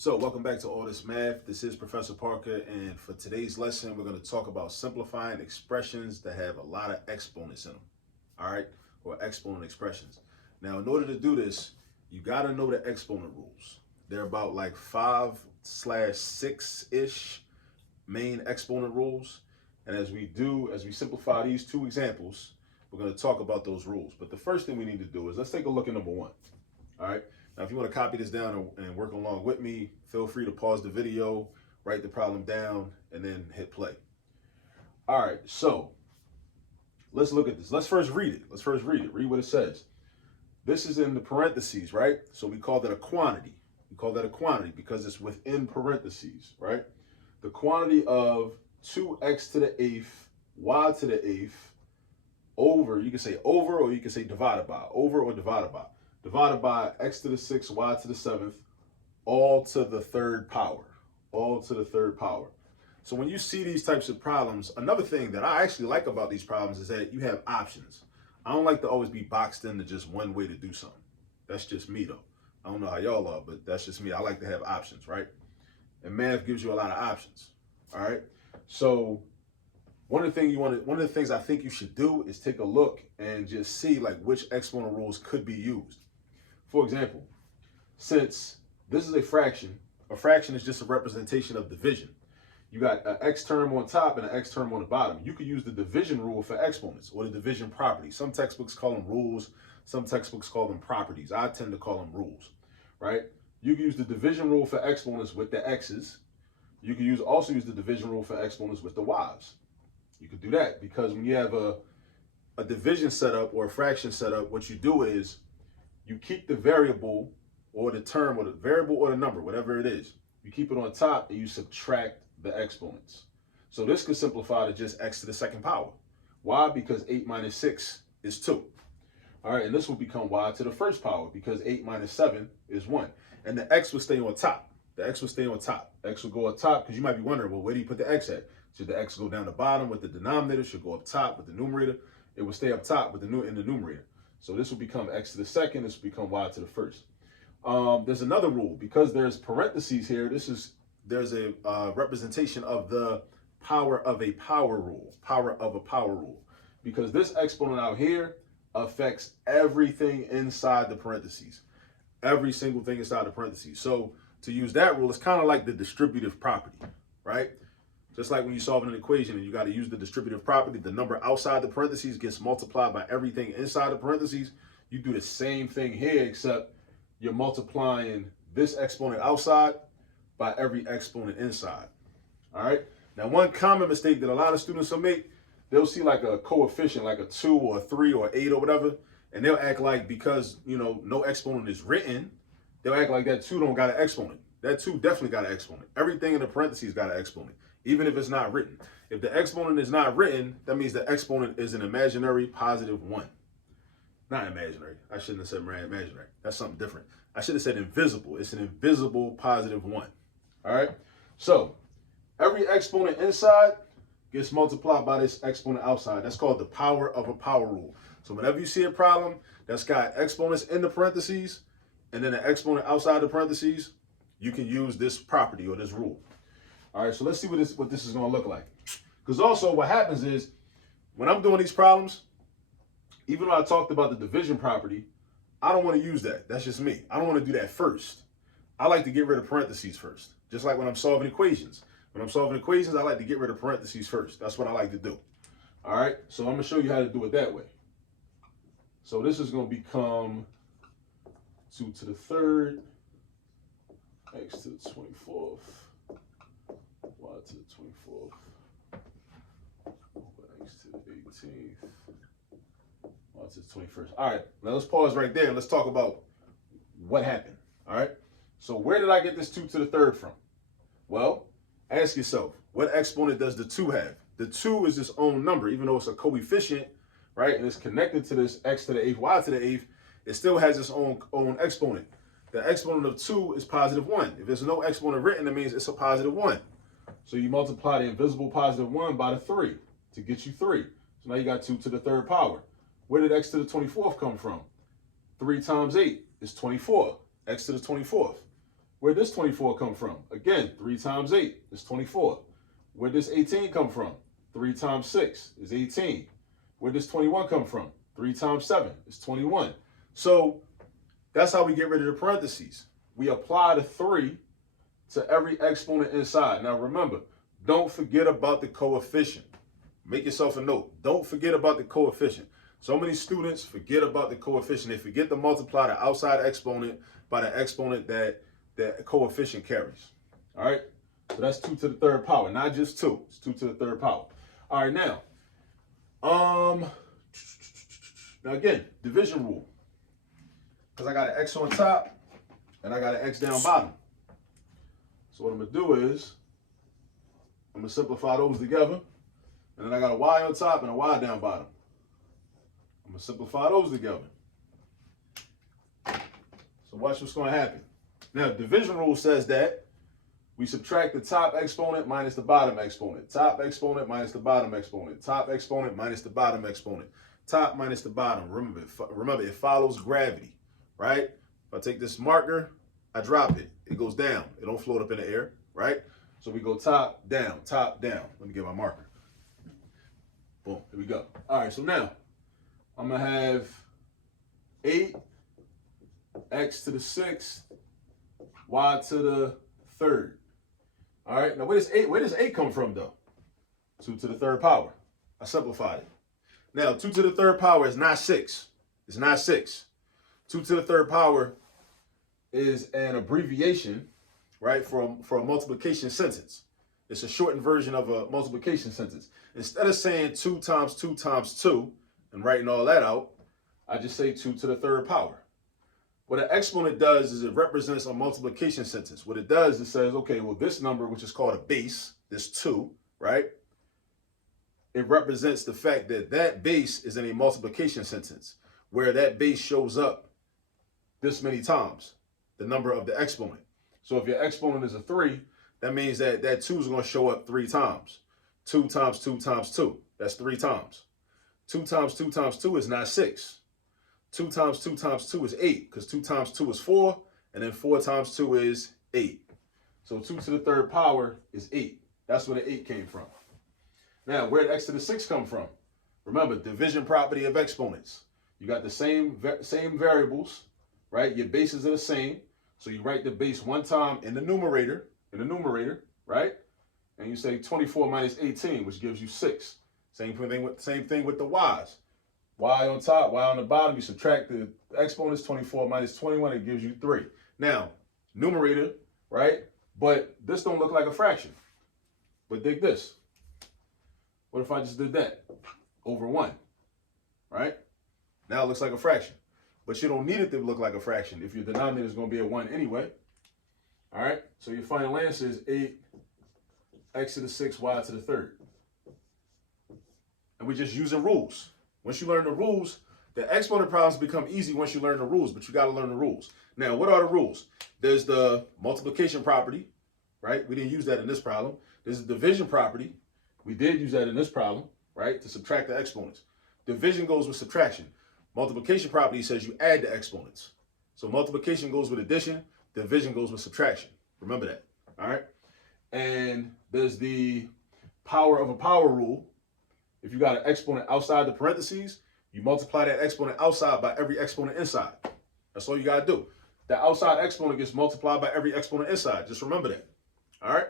So welcome back to All This Math. This is Professor Parker, and for today's lesson, we're going to talk about simplifying expressions that have a lot of exponents in them, all right, or exponent expressions. Now, in order to do this, you got to know the exponent rules. They're about like 5/6-ish main exponent rules, and as we simplify these two examples, we're going to talk about those rules. But the first thing we need to do is let's take a look at number one, all right? Now, if you want to copy this down and work along with me, feel free to pause the video, write the problem down, and then hit play. All right, so let's look at this. Let's first read it. Read what it says. This is in the parentheses, right? So we call that a quantity. We call that a quantity because it's within parentheses, right? The quantity of 2x to the 8th, y to the 8th, over, you can say over or you can say divided by, over or divided by x to the 6th, y to the 7th, all to the third power, So when you see these types of problems, another thing that I actually like about these problems is that you have options. I don't like to always be boxed into just one way to do something. That's just me though. I don't know how y'all are, but that's just me. I like to have options, right? And math gives you a lot of options, all right? So one of the things I think you should do is take a look and just see like which exponent rules could be used. For example, since this is a fraction is just a representation of division. You got an x term on top and an x term on the bottom. You could use the division rule for exponents or the division property. Some textbooks call them rules. Some textbooks call them properties. I tend to call them rules, right? You can use the division rule for exponents with the x's. You can also use the division rule for exponents with the y's. You could do that because when you have a division setup or a fraction setup, what you do is you keep the variable or the term or the variable or the number, whatever it is, you keep it on top and you subtract the exponents. So this could simplify to just x to the second power. Why? Because 8 minus 6 is 2. All right, and this will become y to the first power because 8 minus 7 is 1. And the x will stay on top. X will go up top because you might be wondering, well, where do you put the x at? Should the x go down the bottom with the denominator? Should go up top with the numerator? It will stay up top with in the numerator. So this will become x to the second. This will become y to the first. There's another rule because there's parentheses here. There's a representation of the power of a power rule. Because this exponent out here affects everything inside the parentheses. Every single thing inside the parentheses. So to use that rule, it's kind of like the distributive property, right? Just like when you solve an equation and you got to use the distributive property, the number outside the parentheses gets multiplied by everything inside the parentheses. You do the same thing here, except you're multiplying this exponent outside by every exponent inside. All right. Now, one common mistake that a lot of students will make, they'll see like a coefficient, like a 2 or a 3 or 8 or whatever, and they'll act like because, no exponent is written, they'll act like that 2 don't got an exponent. That 2 definitely got an exponent. Everything in the parentheses got an exponent, even if it's not written. If the exponent is not written, that means the exponent is an imaginary positive 1. Not imaginary. I shouldn't have said imaginary. That's something different. I should have said invisible. It's an invisible positive 1. All right? So every exponent inside gets multiplied by this exponent outside. That's called the power of a power rule. So whenever you see a problem that's got exponents in the parentheses and then an exponent outside the parentheses, you can use this property or this rule. All right, so let's see what this is going to look like. Because also what happens is when I'm doing these problems, even though I talked about the division property, I don't want to use that. That's just me. I don't want to do that first. I like to get rid of parentheses first. Just like when I'm solving equations. When I'm solving equations, I like to get rid of parentheses first. That's what I like to do. All right, so I'm going to show you how to do it that way. So this is going to become 2 to the 3rd, x to the 24th, y to the 24th, x to the 18th, y to the 21st. All right, now let's pause right there and let's talk about what happened. All right, so where did I get this 2 to the 3rd from? Well, ask yourself, what exponent does the 2 have? The 2 is its own number, even though it's a coefficient, right? And it's connected to this x to the 8th, y to the 8th. It still has its own exponent. The exponent of 2 is positive 1. If there's no exponent written, that means it's a positive 1. So you multiply the invisible positive 1 by the 3 to get you 3. So now you got 2 to the 3rd power. Where did x to the 24th come from? 3 times 8 is 24. X to the 24th. Where'd this 24 come from? Again, 3 times 8 is 24. Where'd this 18 come from? 3 times 6 is 18. Where'd this 21 come from? 3 times 7 is 21. So that's how we get rid of the parentheses. We apply the 3 to every exponent inside. Now remember, don't forget about the coefficient. Make yourself a note. Don't forget about the coefficient. So many students forget about the coefficient. They forget to multiply the outside exponent by the exponent that the coefficient carries. All right? So that's 2 to the third power, not just 2. It's 2 to the third power. All right, now again, division rule. Because I got an X on top and I got an X down bottom. So what I'm going to do is I'm going to simplify those together. And then I got a Y on top and a Y down bottom. I'm going to simplify those together. So watch what's going to happen. Now, division rule says that we subtract the top exponent minus the bottom exponent. Top exponent minus the bottom exponent. Top exponent minus the bottom exponent. Top minus the bottom. Remember, it follows gravity, right? If I take this marker, I drop it. It goes down. It don't float up in the air, right? So we go top, down, top, down. Let me get my marker. Boom, here we go. All right, so now I'm going to have 8 x to the 6th, y to the 3rd. All right, now where does 8 come from, though? 2 to the 3rd power. I simplified it. Now, 2 to the 3rd power is not 6. It's not 6. 2 to the 3rd power is an abbreviation, right, for a multiplication sentence. It's a shortened version of a multiplication sentence. Instead of saying 2 times 2 times 2 and writing all that out, I just say 2 to the 3rd power. What an exponent does is it represents a multiplication sentence. What it does is it says, okay, well, this number, which is called a base, this 2, right? It represents the fact that that base is in a multiplication sentence where that base shows up this many times, the number of the exponent. So if your exponent is a 3, that means that that 2 is going to show up 3 times. 2 times 2 times 2, that's 3 times. 2 times 2 times 2 is not 6. 2 times 2 times 2 is 8, because 2 times 2 is 4, and then 4 times 2 is 8. So 2 to the 3rd power is 8. That's where the 8 came from. Now, where did x to the 6 come from? Remember, division property of exponents. You got the same variables, right? Your bases are the same. So you write the base one time in the numerator, right? And you say 24 minus 18, which gives you 6. Same thing with the y's. Y on top, y on the bottom. You subtract the exponents, 24 minus 21, it gives you 3. Now, numerator, right? But this don't look like a fraction. But dig this. What if I just did that? Over 1, right? Now it looks like a fraction. But you don't need it to look like a fraction if your denominator is going to be a 1 anyway. All right? So your final answer is 8 x to the 6, y to the 3rd. And we're just using rules. Once you learn the rules, the exponent problems become easy once you learn the rules, but you got to learn the rules. Now, what are the rules? There's the multiplication property, right? We didn't use that in this problem. There's the division property. We did use that in this problem, right? To subtract the exponents. Division goes with subtraction. Multiplication property says you add the exponents. So multiplication goes with addition. Division goes with subtraction. Remember that, all right? And there's the power of a power rule. If you got an exponent outside the parentheses, you multiply that exponent outside by every exponent inside. That's all you got to do. The outside exponent gets multiplied by every exponent inside. Just remember that. All right?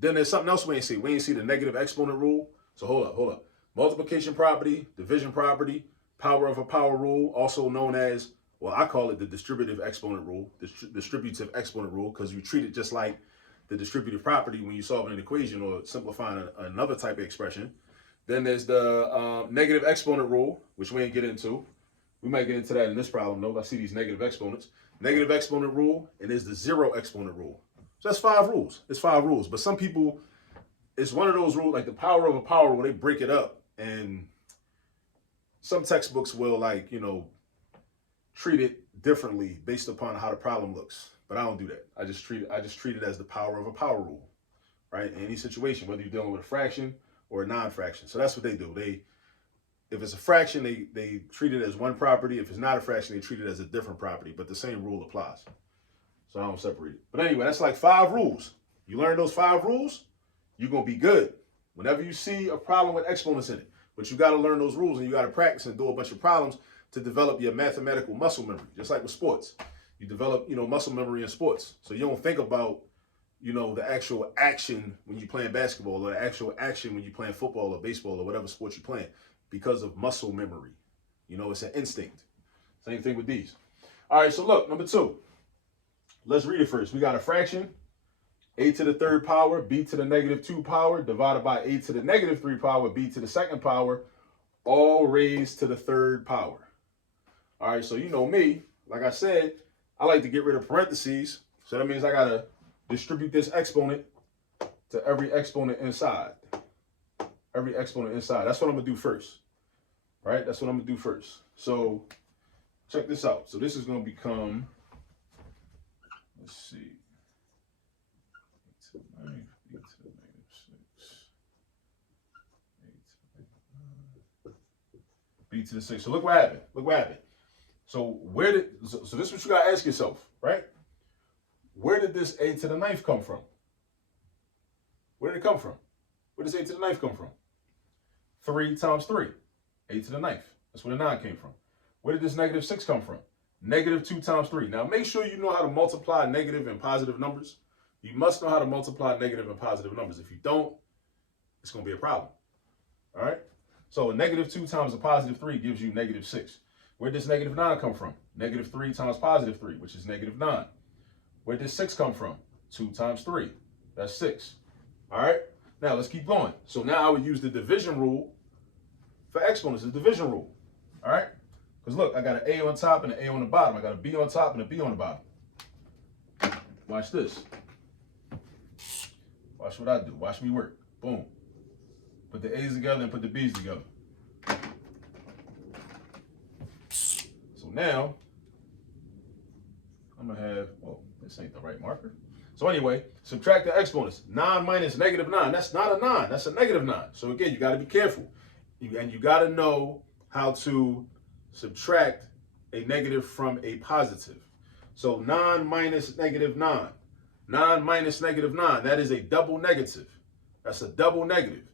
Then there's something else we ain't see. We ain't see the negative exponent rule. So hold up. Multiplication property, division property, power of a power rule, also known as, well, I call it the distributive exponent rule, distributive exponent rule, because you treat it just like the distributive property when you solve an equation or simplifying another type of expression. Then there's the negative exponent rule, which we ain't get into. We might get into that in this problem, though. I see these negative exponents. Negative exponent rule, and there's the zero exponent rule. So that's 5 rules. It's 5 rules. But some people, it's one of those rules, like the power of a power rule, they break it up. And some textbooks will, like, treat it differently based upon how the problem looks. But I don't do that. I just treat it as the power of a power rule, right? In any situation, whether you're dealing with a fraction or a non-fraction. So that's what they do. If it's a fraction, they treat it as one property. If it's not a fraction, they treat it as a different property, but the same rule applies. so I don't separate it. But anyway, that's like 5 rules. You learn those 5 rules, you're going to be good. Whenever you see a problem with exponents in it, but you got to learn those rules and you got to practice and do a bunch of problems to develop your mathematical muscle memory. Just like with sports, you develop, muscle memory in sports. So you don't think about, the actual action when you're playing basketball or the actual action when you're playing football or baseball or whatever sport you're playing because of muscle memory. It's an instinct. Same thing with these. All right, so look, number 2. Let's read it first. We got a fraction, a to the 3rd power, b to the negative 2 power, divided by a to the negative 3 power, b to the 2nd power, all raised to the 3rd power. All right, so you know me, like I said, I like to get rid of parentheses. So that means I got to distribute this exponent to every exponent inside. Every exponent inside. That's what I'm going to do first. Right? That's what I'm going to do first. So check this out. So this is going to become, let's see, a to the 9, b to the negative 6, a to the 9, b to the 6. So look what happened. Look what happened. So so this is what you got to ask yourself, right? Where did this a to the 9th come from? Where did it come from? Where does a to the 9th come from? 3 times 3, a to the 9th. That's where the 9 came from. Where did this negative 6 come from? Negative 2 times 3. Now make sure you know how to multiply negative and positive numbers. You must know how to multiply negative and positive numbers. If you don't, it's going to be a problem. All right? So a negative 2 times a positive 3 gives you negative 6. Where did this negative 9 come from? Negative 3 times positive 3, which is negative 9. Where did 6 come from? 2 times 3. That's 6. All right? Now, let's keep going. So now I would use the division rule for exponents, the division rule. All right? Because look, I got an A on top and an A on the bottom. I got a B on top and a B on the bottom. Watch this. Watch what I do. Watch me work. Boom. Put the A's together and put the B's together. So now, I'm going to have, well, this ain't the right marker. So anyway, subtract the exponents. 9 minus negative 9. That's not a 9. That's a negative 9. So again, you got to be careful. And you got to know how to subtract a negative from a positive. So 9 minus negative 9. 9 minus negative 9. That is a double negative. That's a double negative.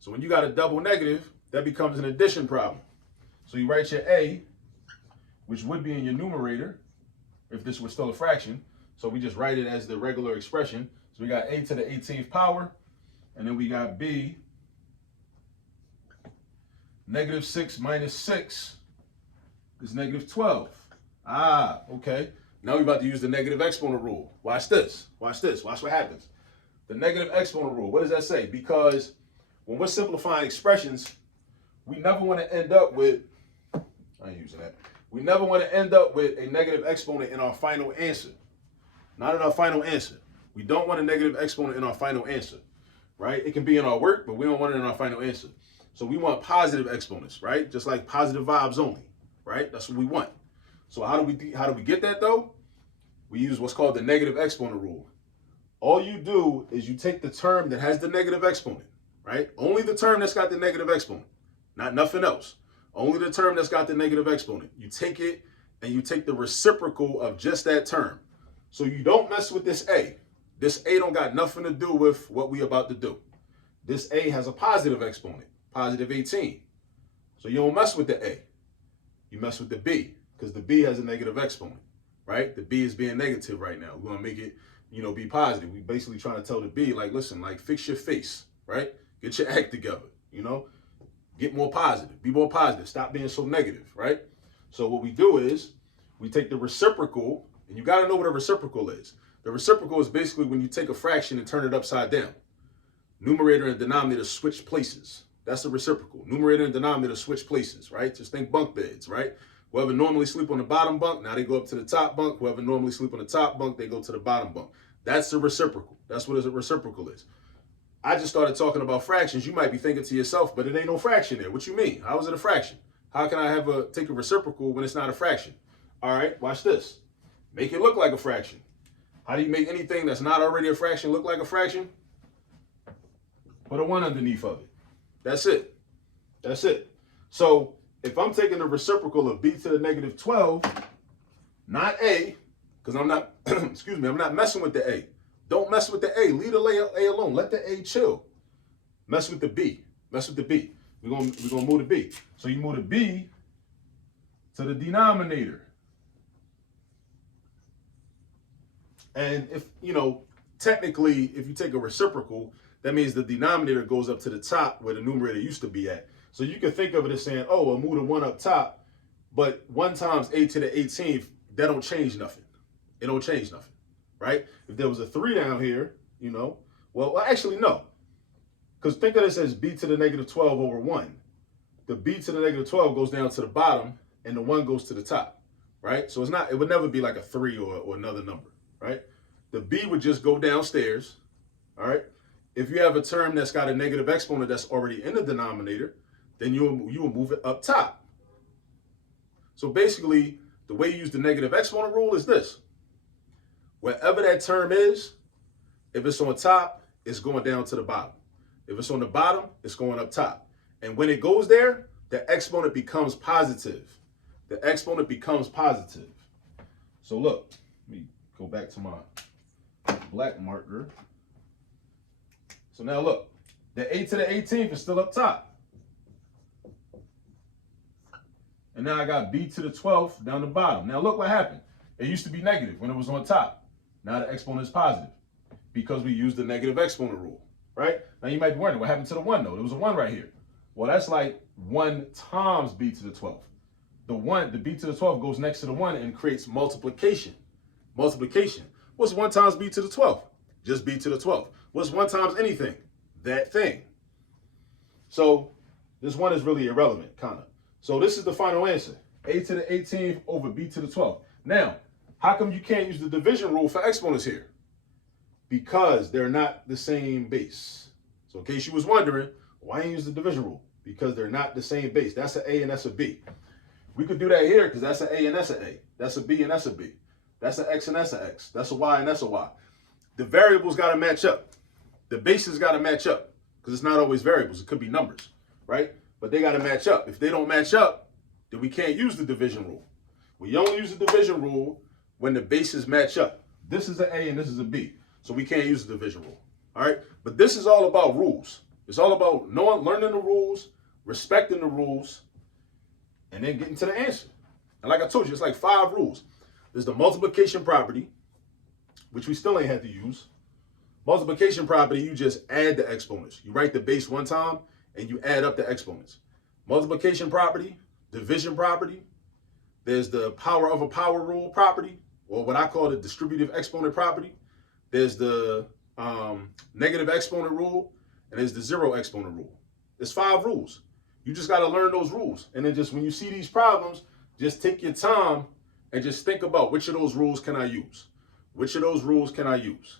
So when you got a double negative, that becomes an addition problem. So you write your A, which would be in your numerator, if this were still a fraction. So we just write it as the regular expression. So we got a to the 18th power, and then we got b. Negative 6 minus 6 is negative 12. Ah, okay. Now we're about to use the negative exponent rule. Watch this. Watch this. Watch what happens. The negative exponent rule. What does that say? Because when we're simplifying expressions, we never want to end up with, I ain't using that. We never want to end up with a negative exponent in our final answer. Not in our final answer. We don't want a negative exponent in our final answer, right? It can be in our work, but we don't want it in our final answer. So we want positive exponents, right? Just like positive vibes only, right? That's what we want. So how do we get that though? We use what's called the negative exponent rule. All you do is you take the term that has the negative exponent, right? Only the term that's got the negative exponent, not nothing else. Only the term that's got the negative exponent. You take it and you take the reciprocal of just that term. So you don't mess with this A. This A don't got nothing to do with what we about to do. This A has a positive exponent, positive 18. So you don't mess with the A. You mess with the B, because the B has a negative exponent, right? The B is being negative right now. We're going to make it, be positive. We basically trying to tell the B, like, listen, like, fix your face, right? Get your act together, Get more positive. Be more positive. Stop being so negative, right? So what we do is we take the reciprocal, and you got to know what a reciprocal is. The reciprocal is basically when you take a fraction and turn it upside down. Numerator and denominator switch places. That's the reciprocal. Numerator and denominator switch places, right? Just think bunk beds, right? Whoever normally sleep on the bottom bunk, now they go up to the top bunk. Whoever normally sleep on the top bunk, they go to the bottom bunk. That's the reciprocal. That's what a reciprocal is. I just started talking about fractions. You might be thinking to yourself, but it ain't no fraction there. What you mean? How is it a fraction? How can I take a reciprocal when it's not a fraction? All right, watch this. Make it look like a fraction. How do you make anything that's not already a fraction look like a fraction? Put a 1 underneath of it. That's it. That's it. So if I'm taking the reciprocal of b to the negative 12, not a, because I'm not, excuse me, I'm not messing with the A. Don't mess with the A. Leave the A alone. Let the A chill. Mess with the B. Mess with the B. We're gonna move the B. So you move the B to the denominator. And if, technically, if you take a reciprocal, that means the denominator goes up to the top where the numerator used to be at. So you can think of it as saying, oh, I'll move the 1 up top, but 1 times a to the 18th, that don't change nothing. It don't change nothing, right? If there was a 3 down here, well, actually, no. Because think of this as b to the negative 12 over 1. The b to the negative 12 goes down to the bottom, and the 1 goes to the top, right? So it would never be like a 3 or another number, right? The b would just go downstairs, all right? If you have a term that's got a negative exponent that's already in the denominator, then you will move it up top. So basically, the way you use the negative exponent rule is this. Wherever that term is, if it's on top, it's going down to the bottom. If it's on the bottom, it's going up top. And when it goes there, the exponent becomes positive. The exponent becomes positive. So look, let me go back to my black marker. So now look, the a to the 18th is still up top. And now I got b to the 12th down the bottom. Now look what happened. It used to be negative when it was on top. Now the exponent is positive because we used the negative exponent rule, right? Now you might be wondering, what happened to the 1 though? There was a 1 right here. Well, that's like 1 times b to the 12th. The b to the 12th goes next to the 1 and creates multiplication. Multiplication. What's 1 times b to the 12th? Just b to the 12th. What's 1 times anything? That thing. So this 1 is really irrelevant, kind of. So this is the final answer. A to the 18th over b to the 12th. Now, how come you can't use the division rule for exponents here? Because they're not the same base. So in case you was wondering, why ain't use the division rule? Because they're not the same base. That's an A and that's a B. We could do that here because that's an A and that's an A. That's a B and that's a B. That's an X and that's an X. That's a Y and that's a Y. The variables got to match up. The bases got to match up because it's not always variables. It could be numbers, right? But they got to match up. If they don't match up, then we can't use the division rule. We only use the division rule when the bases match up. This is an A and this is a B. So we can't use the division rule. All right? But this is all about rules. It's all about learning the rules, respecting the rules, and then getting to the answer. And like I told you, it's like 5 rules. There's the multiplication property, which we still ain't had to use. Multiplication property, you just add the exponents. You write the base 1 time, and you add up the exponents. Multiplication property, division property. There's the power of a power rule property, or what I call the distributive exponent property. There's the negative exponent rule, and there's the 0 exponent rule. There's 5 rules. You just got to learn those rules. And then just when you see these problems, just take your time and just think about which of those rules can I use? Which of those rules can I use?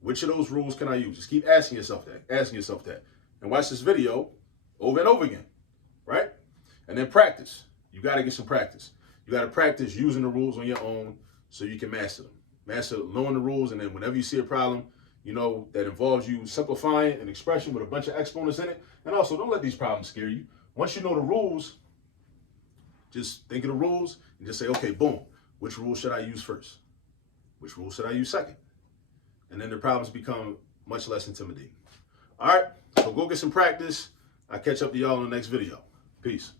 Which of those rules can I use? Just keep asking yourself that. And watch this video over and over again, right? And then practice. You got to get some practice. You got to practice using the rules on your own so you can master them. Master knowing the rules, and then whenever you see a problem, that involves you simplifying an expression with a bunch of exponents in it. And also, don't let these problems scare you. Once you know the rules, just think of the rules and just say, okay, boom, which rule should I use first? Which rule should I use second? And then the problems become much less intimidating. All right, so go get some practice. I'll catch up to y'all in the next video. Peace.